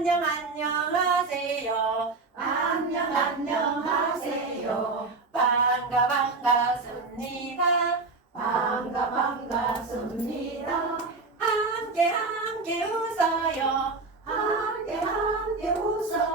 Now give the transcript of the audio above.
안녕 안녕하세요. 안녕 안녕하세요. 반가 반갑습니다. 반가 반갑습니다. 함께 함께 웃어요. 함께 함께 웃어요.